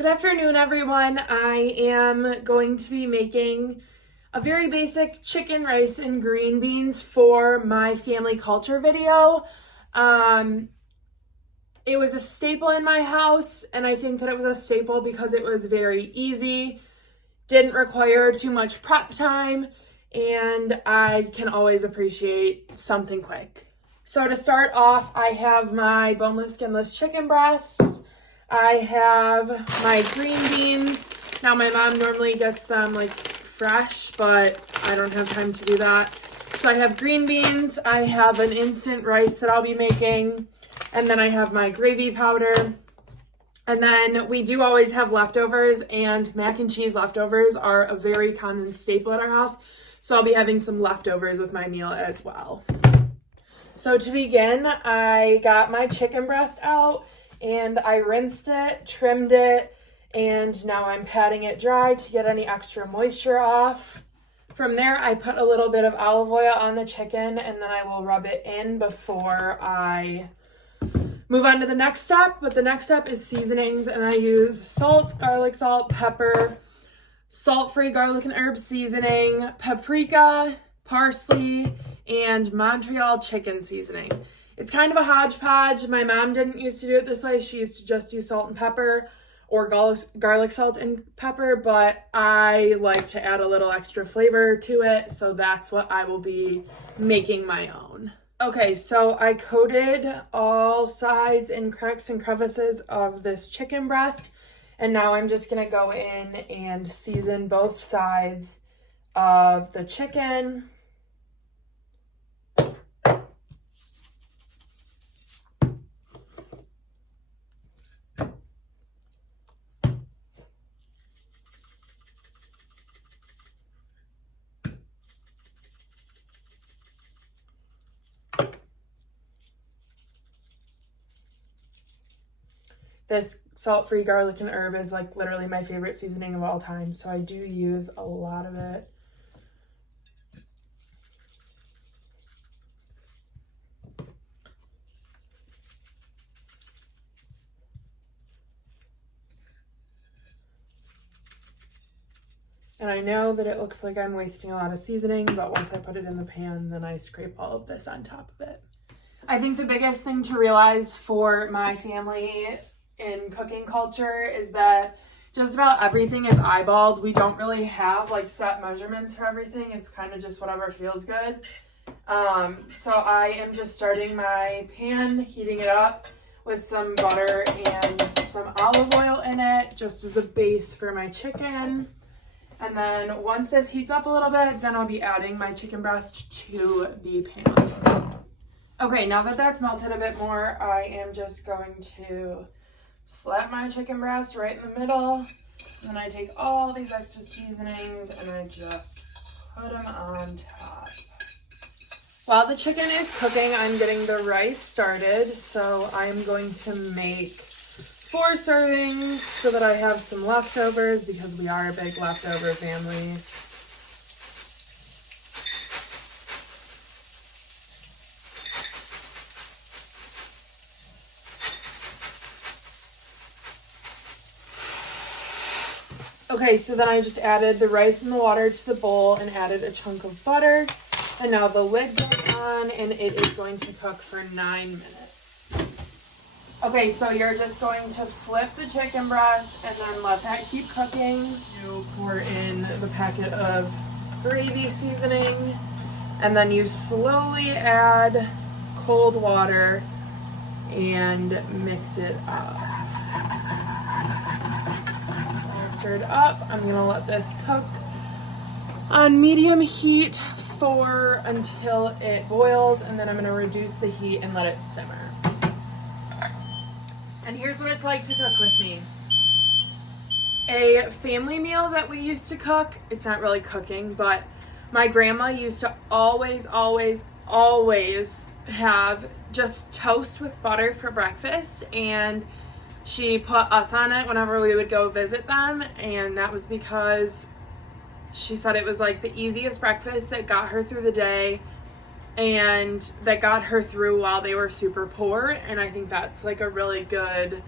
Good afternoon, everyone. I am going to be making a very basic chicken, rice, and green beans for my family culture video. It was a staple in my house, and I think that it was a staple because it was very easy, didn't require too much prep time, and I can always appreciate something quick. So to start off, I have my boneless, skinless chicken breasts. I have my green beans. Now my mom normally gets them like fresh, but I don't have time to do that. So I have green beans. I have an instant rice that I'll be making. And then I have my gravy powder. And then we do always have leftovers, and mac and cheese leftovers are a very common staple at our house. So I'll be having some leftovers with my meal as well. So to begin, I got my chicken breast out. And I rinsed it, trimmed it, and now I'm patting it dry to get any extra moisture off. From there, I put a little bit of olive oil on the chicken, and then I will rub it in before I move on to the next step. But the next step is seasonings, and I use salt, garlic salt, pepper, salt-free garlic and herb seasoning, paprika, parsley, and Montreal chicken seasoning. It's kind of a hodgepodge. My mom didn't used to do it this way. She used to just do salt and pepper or garlic salt and pepper, but I like to add a little extra flavor to it, so that's what I will be making my own. Okay, so I coated all sides and cracks and crevices of this chicken breast, and now I'm just gonna go in and season both sides of the chicken. This salt-free garlic and herb is like literally my favorite seasoning of all time, so I do use a lot of it. And I know that it looks like I'm wasting a lot of seasoning, but once I put it in the pan, then I scrape all of this on top of it. I think the biggest thing to realize for my family in cooking culture is that just about everything is eyeballed. We don't really have like set measurements for everything. It's kind of just whatever feels good. So I am just starting my pan, heating it up with some butter and some olive oil in it, just as a base for my chicken. And then once this heats up a little bit, then I'll be adding my chicken breast to the pan. Okay, now that that's melted a bit more, I am just going to slap my chicken breast right in the middle. And then I take all these extra seasonings and I just put them on top. While the chicken is cooking, I'm getting the rice started. So I'm going to make 4 servings so that I have some leftovers because we are a big leftover family. Okay, so then I just added the rice and the water to the bowl and added a chunk of butter. And now the lid goes on and it is going to cook for 9 minutes. Okay, so you're just going to flip the chicken breast and then let that keep cooking. You pour in the packet of gravy seasoning and then you slowly add cold water and mix it up. Stirred up. I'm gonna let this cook on medium heat until it boils, and then I'm gonna reduce the heat and let it simmer. And here's what it's like to cook with me. A family meal that we used to cook, it's not really cooking, but my grandma used to always have just toast with butter for breakfast, and she put us on it whenever we would go visit them, and that was because she said it was like the easiest breakfast that got her through the day and that got her through while they were super poor. And I think that's like a really good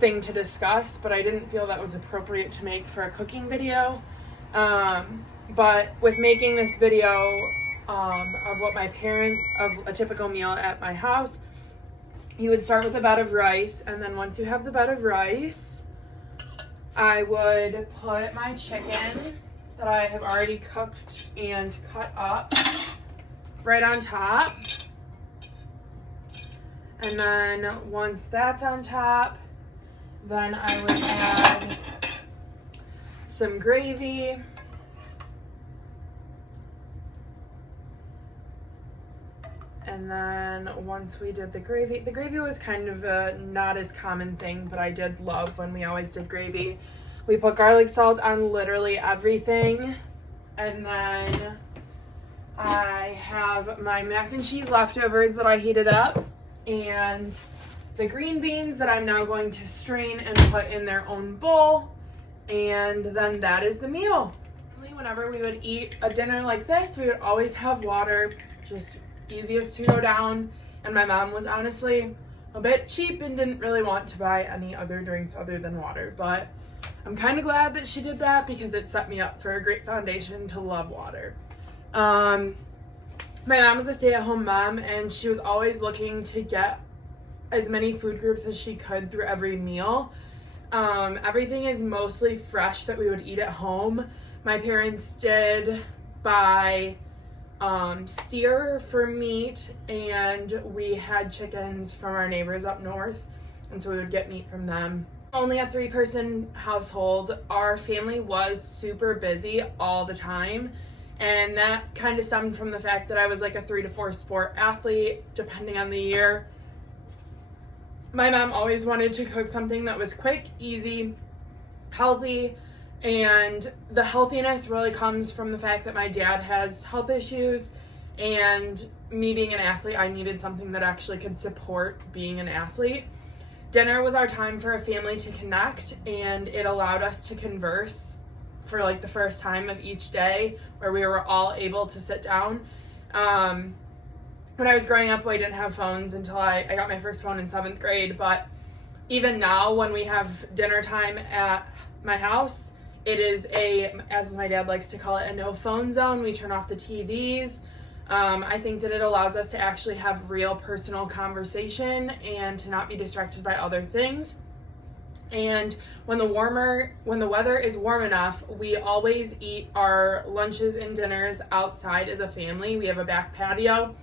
thing to discuss, but I didn't feel that was appropriate to make for a cooking video. But with making this video of a typical meal at my house, you would start with a bed of rice, and then once you have the bed of rice, I would put my chicken that I have already cooked and cut up right on top. And then once that's on top, then I would add some gravy. And then once we did the gravy was kind of a not as common thing, but I did love when we always did gravy. We put garlic salt on literally everything. And then I have my mac and cheese leftovers that I heated up, and the green beans that I'm now going to strain and put in their own bowl. And then that is the meal. Whenever we would eat a dinner like this, we would always have water, just easiest to go down. And my mom was honestly a bit cheap and didn't really want to buy any other drinks other than water, but I'm kind of glad that she did that because it set me up for a great foundation to love water. My mom was a stay-at-home mom, and she was always looking to get as many food groups as she could through every meal. Everything is mostly fresh that we would eat at home. My parents did buy steer for meat, and we had chickens from our neighbors up north, and so we would get meat from them. Only a 3-person household. Our family was super busy all the time, and that kind of stemmed from the fact that I was like a 3 to 4 sport athlete depending on the year. My mom always wanted to cook something that was quick, easy, healthy, and the healthiness really comes from the fact that my dad has health issues, and me being an athlete, I needed something that actually could support being an athlete. Dinner was our time for a family to connect, and it allowed us to converse for like the first time of each day, where we were all able to sit down. When I was growing up, I didn't have phones until I got my first phone in 7th grade, but even now when we have dinner time at my house, it is as my dad likes to call it, a no phone zone. We turn off the TVs. I think that it allows us to actually have real personal conversation and to not be distracted by other things. And when the weather is warm enough, we always eat our lunches and dinners outside as a family. We have a back patio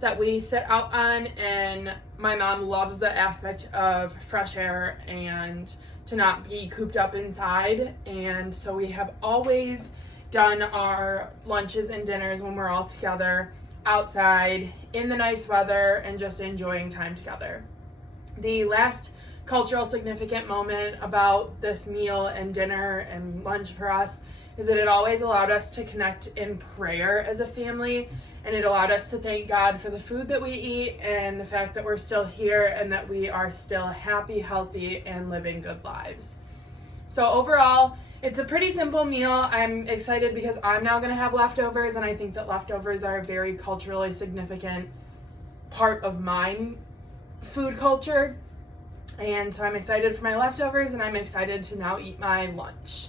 that we sit out on, and my mom loves the aspect of fresh air and to not be cooped up inside. And so we have always done our lunches and dinners when we're all together outside in the nice weather and just enjoying time together. The last cultural significant moment about this meal and dinner and lunch for us is that it always allowed us to connect in prayer as a family, and it allowed us to thank God for the food that we eat and the fact that we're still here and that we are still happy, healthy, and living good lives. So overall, it's a pretty simple meal. I'm excited because I'm now going to have leftovers, and I think that leftovers are a very culturally significant part of my food culture. And so I'm excited for my leftovers, and I'm excited to now eat my lunch.